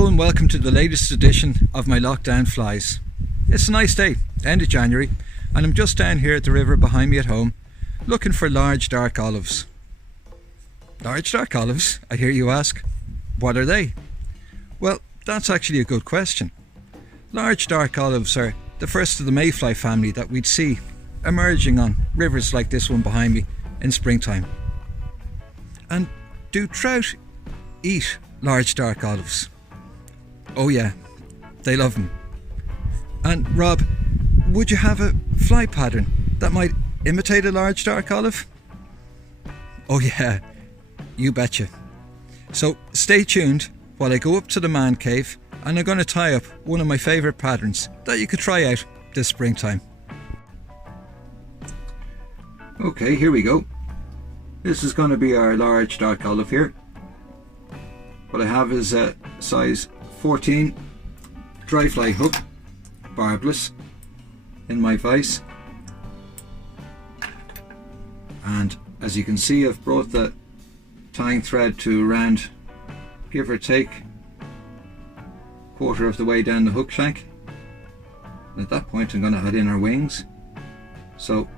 Hello and welcome to the latest edition of my lockdown flies. It's a nice day, end of January, and I'm just down here at the river behind me at home looking for large dark olives. Large dark olives, I hear you ask. What are they? Well, that's actually a good question. Large dark olives are the first of the mayfly family that we'd see emerging on rivers like this one behind me in springtime. And do trout eat large dark olives? Oh yeah, they love them. And Rob, would you have a fly pattern that might imitate a large dark olive? Oh yeah, you betcha. So stay tuned while I go up to the man cave and I'm going to tie up one of my favourite patterns that you could try out this springtime. Okay, here we go. This is going to be our large dark olive here. What I have is a size 14 dry fly hook, barbless, in my vise. And as you can see, I've brought the tying thread to around, give or take, quarter of the way down the hook shank. And at that point I'm going to add in our wings. So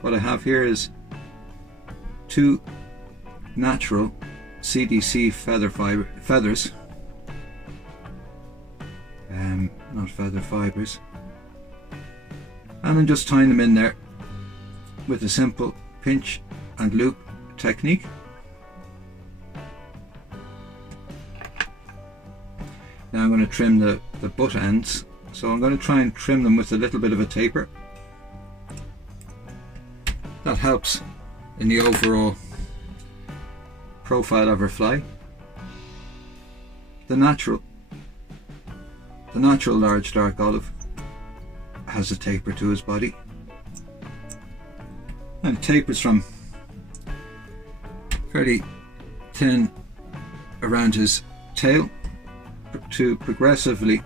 what I have here is two natural CDC feathers, not feather fibers, and I'm just tying them in there with a simple pinch and loop technique. Now I'm going to trim the butt ends, so I'm going to try and trim them with a little bit of a taper. That helps in the overall profile of our fly. The natural large dark olive has a taper to his body, and it tapers from fairly thin around his tail to progressively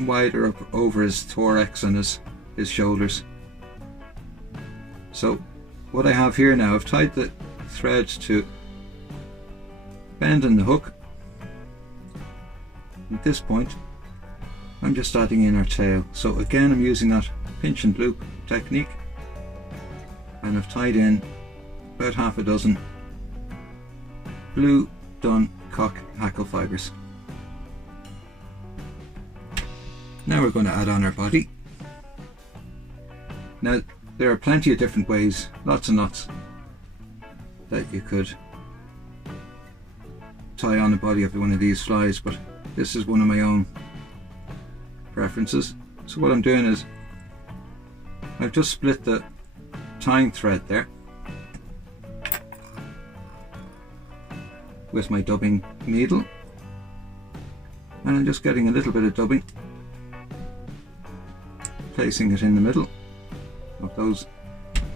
wider up over his thorax and his shoulders. So what I have here now, I've tied the thread to bend in the hook. At this point I'm just adding in our tail. So again, I'm using that pinch and loop technique, and I've tied in about half a dozen blue dun cock hackle fibres. Now we're going to add on our body. Now there are plenty of different ways, lots and lots, that you could tie on the body of one of these flies, but this is one of my own preferences. So what I'm doing is I've just split the tying thread there with my dubbing needle, and I'm just getting a little bit of dubbing, placing it in the middle of those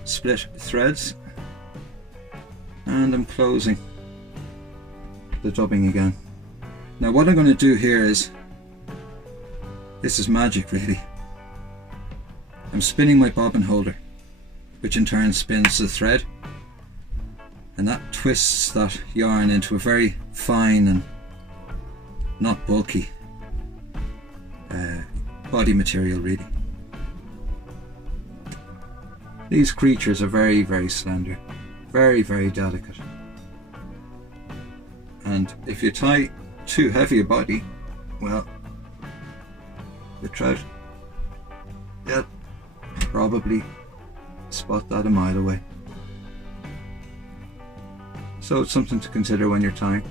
split threads, and I'm closing the dubbing again. Now what I'm going to do here is, this is magic really. I'm spinning my bobbin holder, which in turn spins the thread, and that twists that yarn into a very fine and not bulky body material really. These creatures are very, very slender, very, very delicate, and if you tie too heavy a body, well, the trout, they'll probably spot that a mile away. So it's something to consider when you're tying,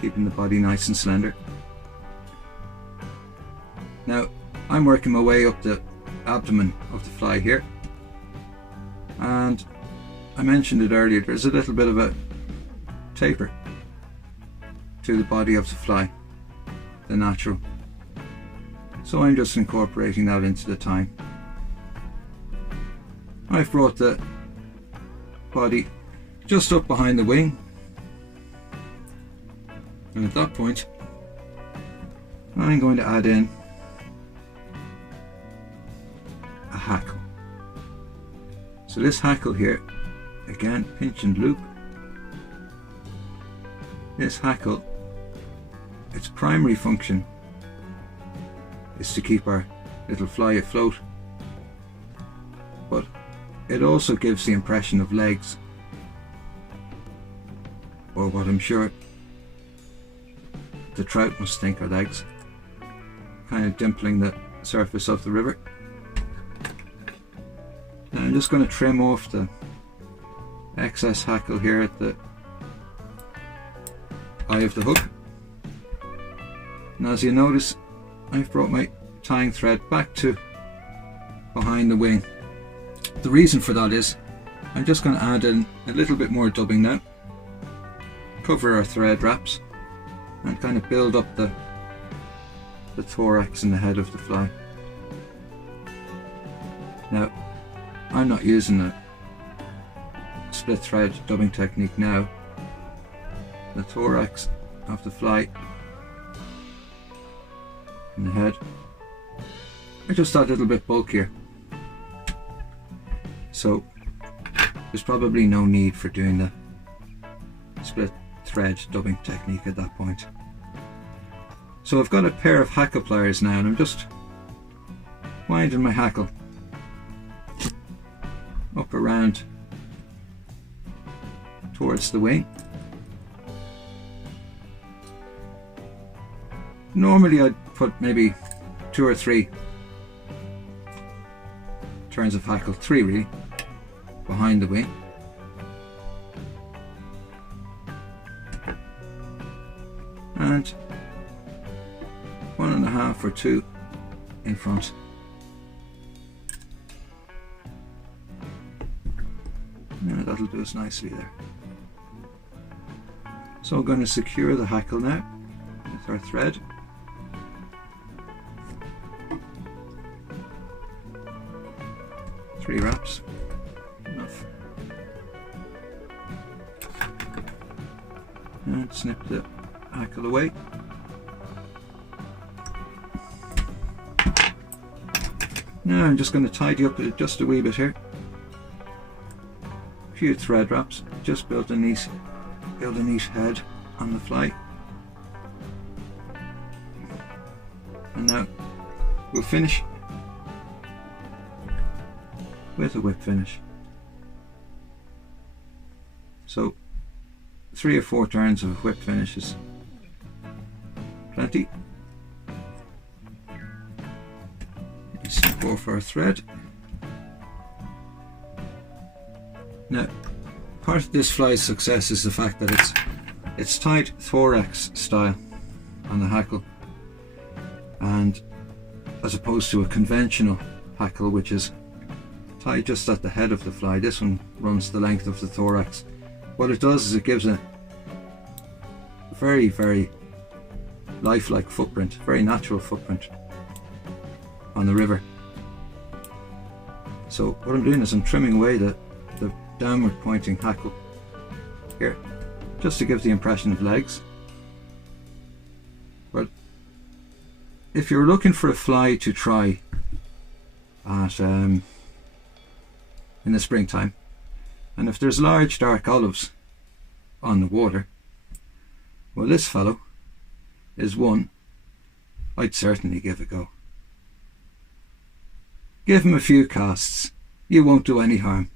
keeping the body nice and slender. Now I'm working my way up the abdomen of the fly here, and I mentioned it earlier, there's a little bit of a taper to the body of the fly, the natural. So I'm just incorporating that into the tying. I've brought the body just up behind the wing, and at that point I'm going to add in a hackle. So this hackle here, again, pinch and loop. This hackle its primary function is to keep our little fly afloat, but it also gives the impression of legs, or what I'm sure the trout must think are legs, kind of dimpling the surface of the river. Now I'm just going to trim off the excess hackle here at the eye of the hook. And as you notice, I've brought my tying thread back to behind the wing. The reason for that is I'm just going to add in a little bit more dubbing now, cover our thread wraps, and kind of build up the thorax and the head of the fly. Now, I'm not using a split thread dubbing technique now. The thorax of the fly and the head are just that little bit bulkier, so there's probably no need for doing the split thread dubbing technique at that point. So I've got a pair of hackle pliers now, and I'm just winding my hackle up around towards the wing. Normally I'd put maybe 2 or 3 turns of hackle, 3 really, behind the wing. And 1.5 or 2 in front. Yeah, that'll do us nicely there. So I'm going to secure the hackle now with our thread. Three wraps, enough. And snip the hackle away. Now I'm just going to tidy up just a wee bit here. A few thread wraps, just build a neat head on the fly. And now we'll finish with a whip finish. So 3 or 4 turns of whip finish is plenty. Snip off our thread. Now, part of this fly's success is the fact that it's tied thorax style on the hackle, and as opposed to a conventional hackle which is tied just at the head of the fly, this one runs the length of the thorax. What it does is it gives a very, very lifelike footprint, very natural footprint on the river. So what I'm doing is I'm trimming away the downward pointing hackle here, just to give the impression of legs. But if you're looking for a fly to try at in the springtime, and if there's large dark olives on the water, well, this fellow is one I'd certainly give a go. Give him a few casts, you won't do any harm.